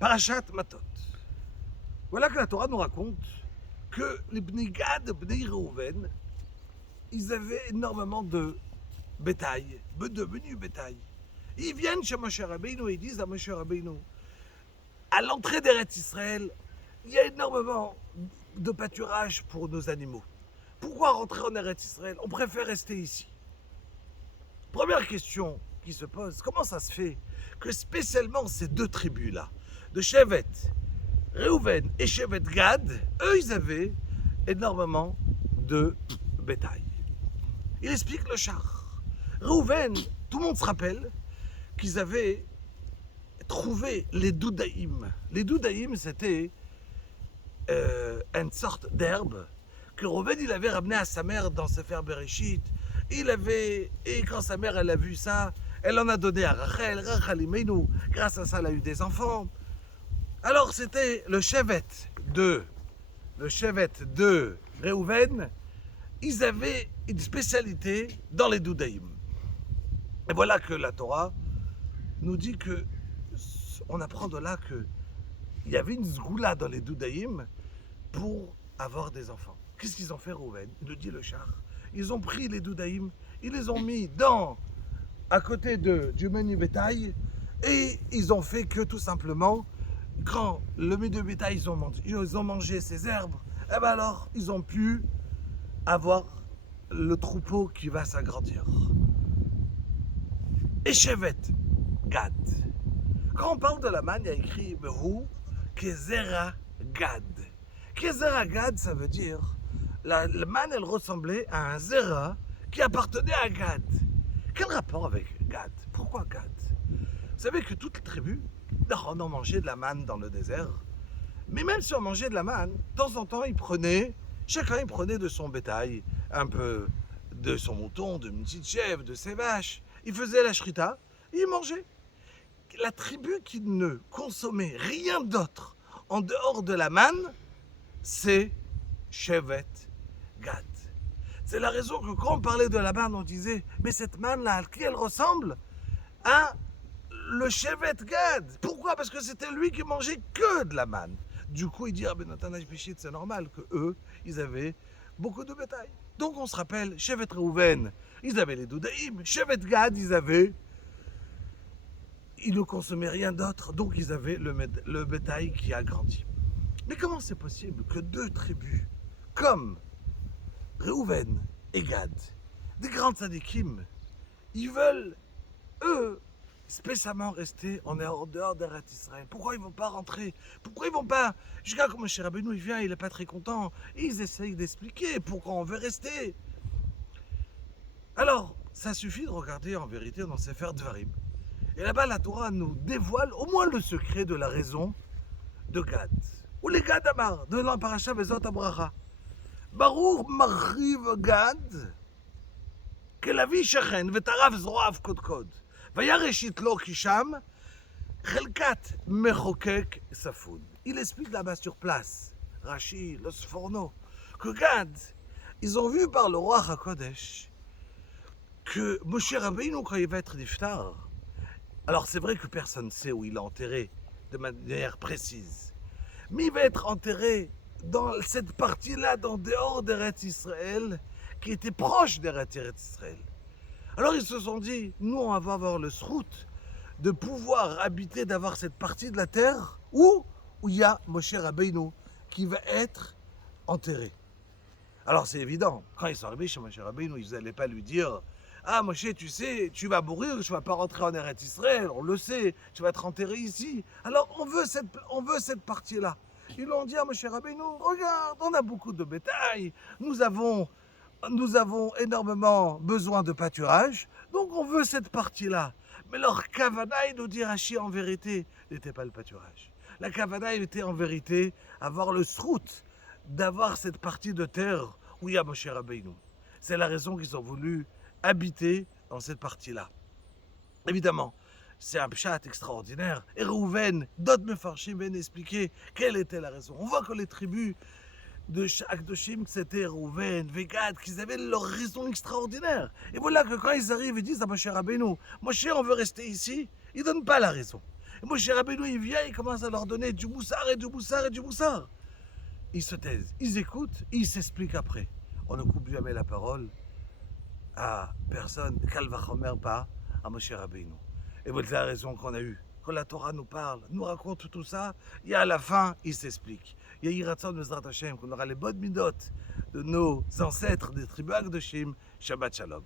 Parashat Matot. Voilà que la Torah nous raconte que les Bnei Gad, Bnei Reuven, ils avaient énormément de bétail, de menu bétail. Ils viennent chez Moshe Rabbeinu et ils disent à Moshe Rabbeinu, à l'entrée d'Eretz Israël, il y a énormément de pâturage pour nos animaux. Pourquoi rentrer en Eretz Israël? On préfère rester ici. Première question qui se pose, comment ça se fait que spécialement ces deux tribus-là, de Shevet Reuven et Shevet Gad, eux, ils avaient énormément de bétail. Il explique le char. Reuven, tout le monde se rappelle qu'ils avaient trouvé les doudaïm. Les doudaïm, c'était une sorte d'herbe que Reuven, il avait ramené à sa mère dans Sefer Bereshit. Et quand sa mère, elle a vu ça, elle en a donné à Rachel. Rachel Imenu, grâce à ça, elle a eu des enfants. Alors, c'était le chevet de Reuven. Ils avaient une spécialité dans les doudaïm. Et voilà que la Torah nous dit que, on apprend de là que il y avait une sgoula dans les doudaïm pour avoir des enfants. Qu'est-ce qu'ils ont fait, Reuven? Il nous dit le char. Ils ont pris les doudaïm, ils les ont mis à côté du menu bétail, et ils ont fait que tout simplement, quand le menu bétail, ils ont mangé ces herbes, et bien alors, ils ont pu avoir le troupeau qui va s'agrandir. Et Shevet Gad. Quand on parle de la manne, il y a écrit Behu Kezera Gad. Kezera Gad, ça veut dire la manne, elle ressemblait à un zera qui appartenait à Gad. Quel rapport avec Gad? Pourquoi Gad? Vous savez que toutes les tribus, on en mangeait de la manne dans le désert. Mais même si on mangeait de la manne, de temps en temps, chacun il prenait de son bétail, un peu de son mouton, de une petite chèvre, de ses vaches. Il faisait la shrita, et il mangeait. La tribu qui ne consommait rien d'autre en dehors de la manne, c'est Shevet Gad. C'est la raison que quand on parlait de la manne, on disait, mais cette manne-là, à qui elle ressemble? À le Shevet Gad. Pourquoi? Parce que c'était lui qui mangeait que de la manne. Du coup, il dit, ah ben Natanaj Bishit, c'est normal que eux, ils avaient beaucoup de bétail. Donc on se rappelle, Shevet Reuven, ils avaient les doudaïm. Shevet Gad, ils ne consommaient rien d'autre, donc ils avaient le bétail qui a grandi. Mais comment c'est possible que deux tribus, comme Reuven et Gad, des grands tzadikim, ils veulent, eux, spécialement rester en dehors d'Eretz Israël? Pourquoi ils ne vont pas rentrer? Pourquoi ils ne vont pas? Jusqu'à comme Moshe Rabbeinu, il vient, il n'est pas très content. Et ils essayent d'expliquer pourquoi on veut rester. Alors, ça suffit de regarder en vérité dans Sefer Dvarim. Et là-bas, la Torah nous dévoile au moins le secret de la raison de Gad. Ou les Gad Amar, de la Parasha Vezot Abracha. Baruch Marriv Gad, Kelavi Shechen, Vetarav Zroav Kodkod. Vayareshit lo kisham, Chelkat Mechokek Safoun. Il explique là-bas sur place, Rashi, le Sforno, que Gad, ils ont vu par le roi HaKodesh que Moshe Rabbeinu, quand il va être niftar, alors c'est vrai que personne ne sait où il est enterré de manière précise, mais il va être enterré dans cette partie-là, dehors d'Eretz Israël, qui était proche d'Eretz Israël. Alors ils se sont dit, nous on va avoir le srout de pouvoir habiter, d'avoir cette partie de la terre où il y a Moshe Rabbeinu qui va être enterré. Alors c'est évident, quand ils sont arrivés chez Moshe Rabbeinu, ils n'allaient pas lui dire, ah Moshe, tu sais, tu vas mourir, tu ne vas pas rentrer en Eretz Israël, on le sait, tu vas être enterré ici. Alors on veut cette partie-là. Ils l'ont dit à Moshe Rabbeinu, regarde, on a beaucoup de bétail, nous avons énormément besoin de pâturage, donc on veut cette partie-là. Mais leur kavana, il nous dit Rashi, en vérité, n'était pas le pâturage. La kavana, il était en vérité avoir le srout, d'avoir cette partie de terre où il y a Moshe Rabbeinu. C'est la raison qu'ils ont voulu habiter dans cette partie-là. Évidemment, c'est un pshat extraordinaire. Et Reuven, d'autres mefarshim viennent expliquer quelle était la raison. On voit que les tribus de Akdoshim, c'était Reuven, Gad, qu'ils avaient leur raison extraordinaire. Et voilà que quand ils arrivent, ils disent à Moshe Rabbeinu, Moshe, on veut rester ici, ils ne donnent pas la raison. Et Moshe Rabbeinu, il vient, il commence à leur donner du moussard et du moussard et du moussard. Ils se taisent, ils écoutent, ils s'expliquent après. On ne coupe jamais la parole à personne, Kalvachomer pas, à Moshe Rabbeinu. Et c'est la raison qu'on a eue. Quand la Torah nous parle, nous raconte tout ça, et à la fin, il s'explique. Il y a Yiratzon Bezrat Hashem, qu'on aura les bonnes midotes de nos ancêtres des tribus Akdoshim. Shabbat Shalom.